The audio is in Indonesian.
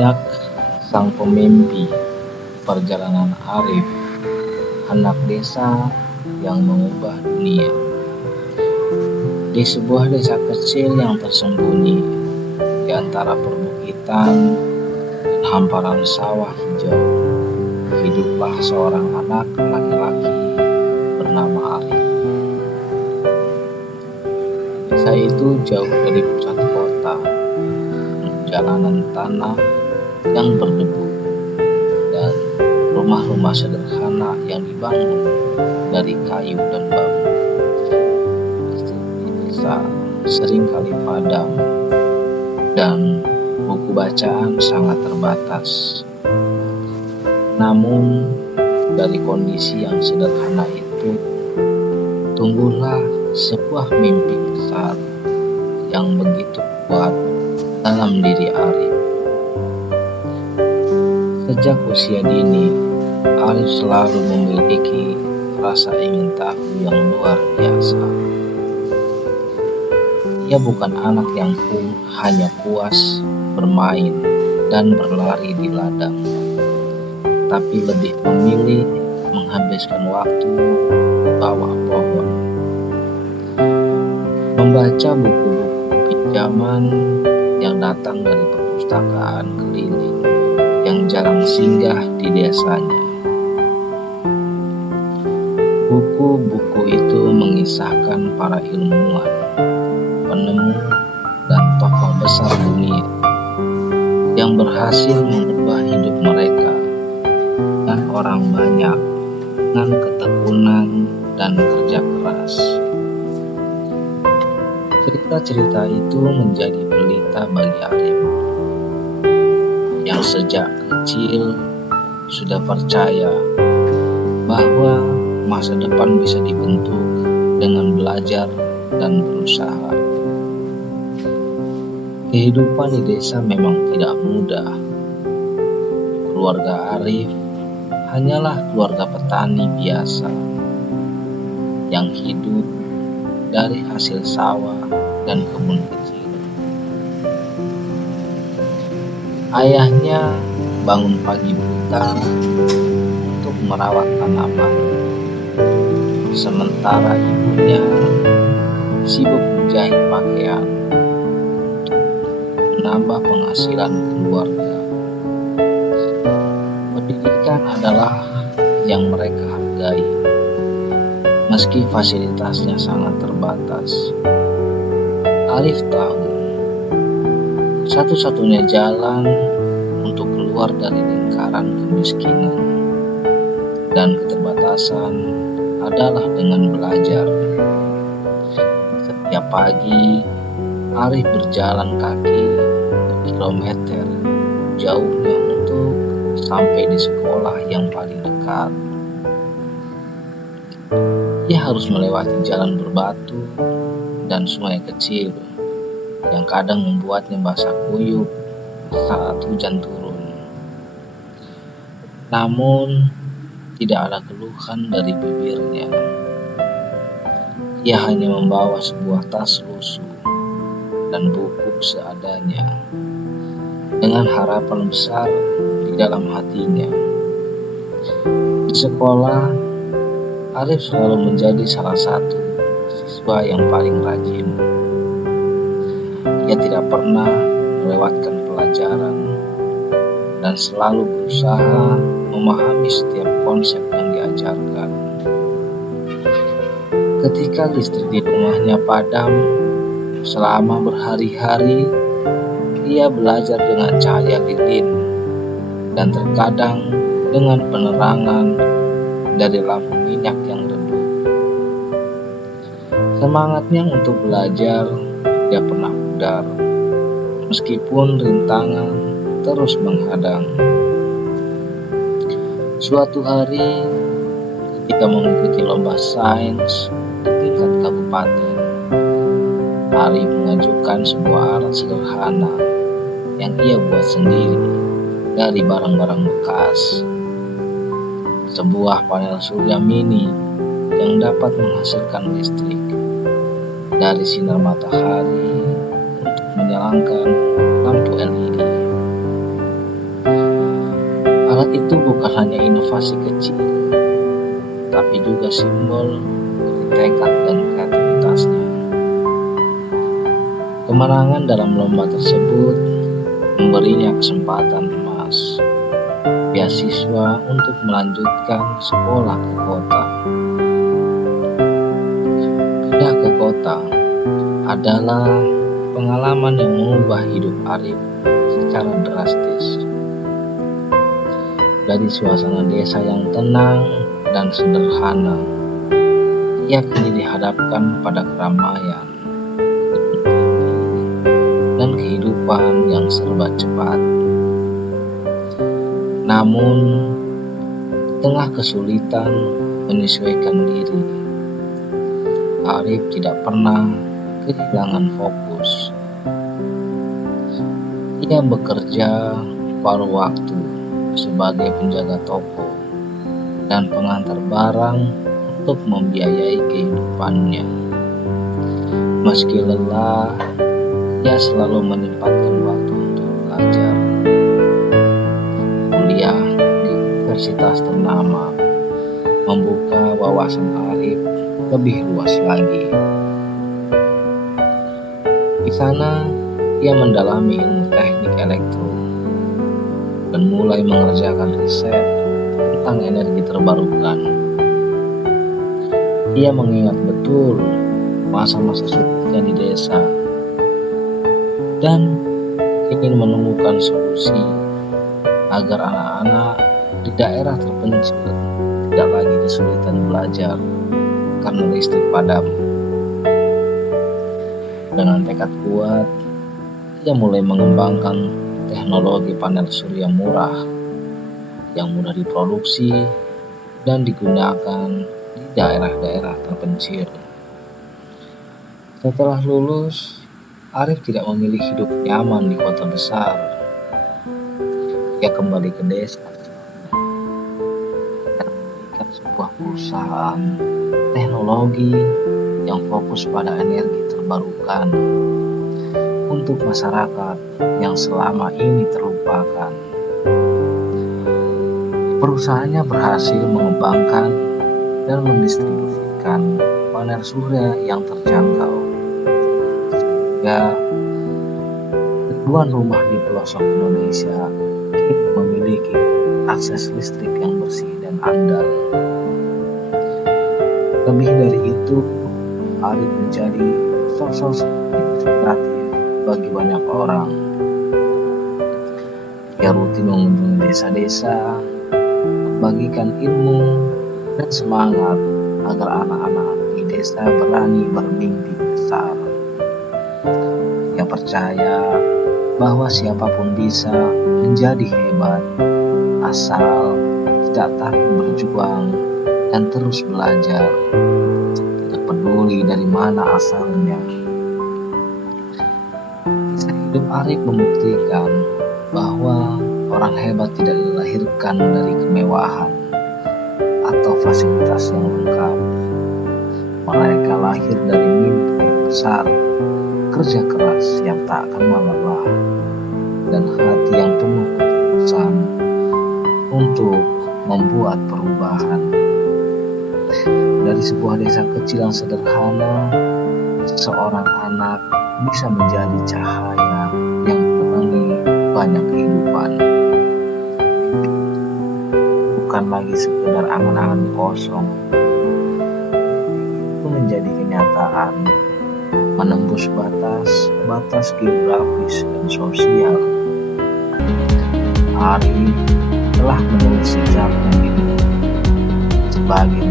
Sejak sang pemimpi perjalanan Arif, anak desa yang mengubah dunia. Di sebuah desa kecil yang tersembunyi di antara perbukitan dan hamparan sawah hijau, hiduplah seorang anak laki-laki bernama Arif. Desa itu jauh dari pusat kota, jalanan tanah yang berdebu, dan rumah-rumah sederhana yang dibangun dari kayu dan bambu. Listrik di desa seringkali padam dan buku bacaan sangat terbatas. Namun dari kondisi yang sederhana itu tumbuhlah sebuah mimpi besar yang begitu kuat dalam diri Arif. Sejak usia dini, Arif selalu memiliki rasa ingin tahu yang luar biasa. Ia bukan anak yang hanya puas bermain dan berlari di ladang, tapi lebih memilih menghabiskan waktu di bawah pohon, membaca buku-buku pinjaman yang datang dari perpustakaan keliling yang jarang singgah di desanya. Buku-buku itu mengisahkan para ilmuwan, penemu, dan tokoh besar dunia yang berhasil mengubah hidup mereka dan orang banyak dengan ketekunan dan kerja keras. Cerita-cerita itu menjadi pelita bagi Arif yang sejak kecil sudah percaya bahwa masa depan bisa dibentuk dengan belajar dan berusaha. Kehidupan di desa memang tidak mudah. Keluarga Arif hanyalah keluarga petani biasa yang hidup dari hasil sawah dan kebun kecil. Ayahnya bangun pagi buta untuk merawat tanaman, sementara ibunya sibuk menjahit pakaian untuk menambah penghasilan keluarga. Pendidikan adalah yang mereka hargai, meski fasilitasnya sangat terbatas. Arif tahu satu-satunya jalan untuk keluar dari lingkaran kemiskinan dan keterbatasan adalah dengan belajar. Setiap pagi, Arif berjalan kaki berkilometer jauhnya untuk sampai di sekolah yang paling dekat. Ia harus melewati jalan berbatu dan sungai kecil yang kadang membuatnya basah kuyup saat hujan turun. Namun, tidak ada keluhan dari bibirnya. Ia hanya membawa sebuah tas lusuh dan buku seadanya, dengan harapan besar di dalam hatinya. Di sekolah, Arif selalu menjadi salah satu siswa yang paling rajin. Ia tidak pernah melewatkan pelajaran dan selalu berusaha memahami setiap konsep yang diajarkan. Ketika listrik di rumahnya padam selama berhari-hari, ia belajar dengan cahaya lilin dan terkadang dengan penerangan dari lampu minyak yang redup. Semangatnya untuk belajar tidak pernah pudar, meskipun rintangan terus menghadang. Suatu hari, ketika mengikuti lomba sains di tingkat kabupaten, Arif mengajukan sebuah alat sederhana yang ia buat sendiri dari barang-barang bekas. Sebuah panel surya mini yang dapat menghasilkan listrik dari sinar matahari untuk menyalakan lampu LED. hanya inovasi kecil, tapi juga simbol dari tekad dan kreativitasnya. Kemenangan dalam lomba tersebut memberinya kesempatan emas, beasiswa untuk melanjutkan sekolah ke kota. Pindah ke kota adalah pengalaman yang mengubah hidup Arif secara drastis. Dari suasana desa yang tenang dan sederhana, ia kini dihadapkan pada keramaian dan kehidupan yang serba cepat. Namun, di tengah kesulitan menyesuaikan diri, Arif tidak pernah kehilangan fokus. Ia bekerja paruh waktu sebagai penjaga toko dan pengantar barang untuk membiayai kehidupannya. Meski lelah, ia selalu menyempatkan waktu untuk belajar. Kuliah di universitas ternama membuka wawasan Arif lebih luas lagi. Di sana, ia mendalami ilmu teknik elektro dan mulai mengerjakan riset tentang energi terbarukan. Ia mengingat betul masa-masa sulitnya di desa dan ingin menemukan solusi agar anak-anak di daerah terpencil tidak lagi kesulitan belajar karena listrik padam. Dengan tekad kuat, ia mulai mengembangkan teknologi panel surya murah yang mudah diproduksi dan digunakan di daerah-daerah terpencil. Setelah lulus, Arif tidak memilih hidup nyaman di kota besar. Ia kembali ke desa dan mendirikan sebuah perusahaan teknologi yang fokus pada energi terbarukan untuk masyarakat yang selama ini terlupakan. Perusahaannya berhasil mengembangkan dan mendistribusikan panel surya yang terjangkau, sehingga ribuan rumah di pelosok Indonesia kini memiliki akses listrik yang bersih dan andal. Lebih dari itu, Arif menjadi sosok inspiratif bagi banyak orang. Ia rutin mengunjungi desa-desa, membagikan ilmu dan semangat agar anak-anak di desa berani bermimpi besar. Ia percaya bahwa siapapun bisa menjadi hebat asal tidak takut berjuang dan terus belajar, tidak peduli dari mana asalnya. Kisah hidup Arif membuktikan bahwa orang hebat tidak dilahirkan dari kemewahan atau fasilitas yang lengkap. Mereka lahir dari mimpi yang besar, kerja keras yang tak kenal lelah, dan hati yang penuh ketulusan untuk membuat perubahan. Dari sebuah desa kecil yang sederhana, seorang anak bisa menjadi cahaya yang menerangi banyak kehidupan. Bukan lagi sekedar angan-angan kosong, itu menjadi kenyataan, menembus batas geografis dan sosial. Arif telah menulis sejarah hidup sebagai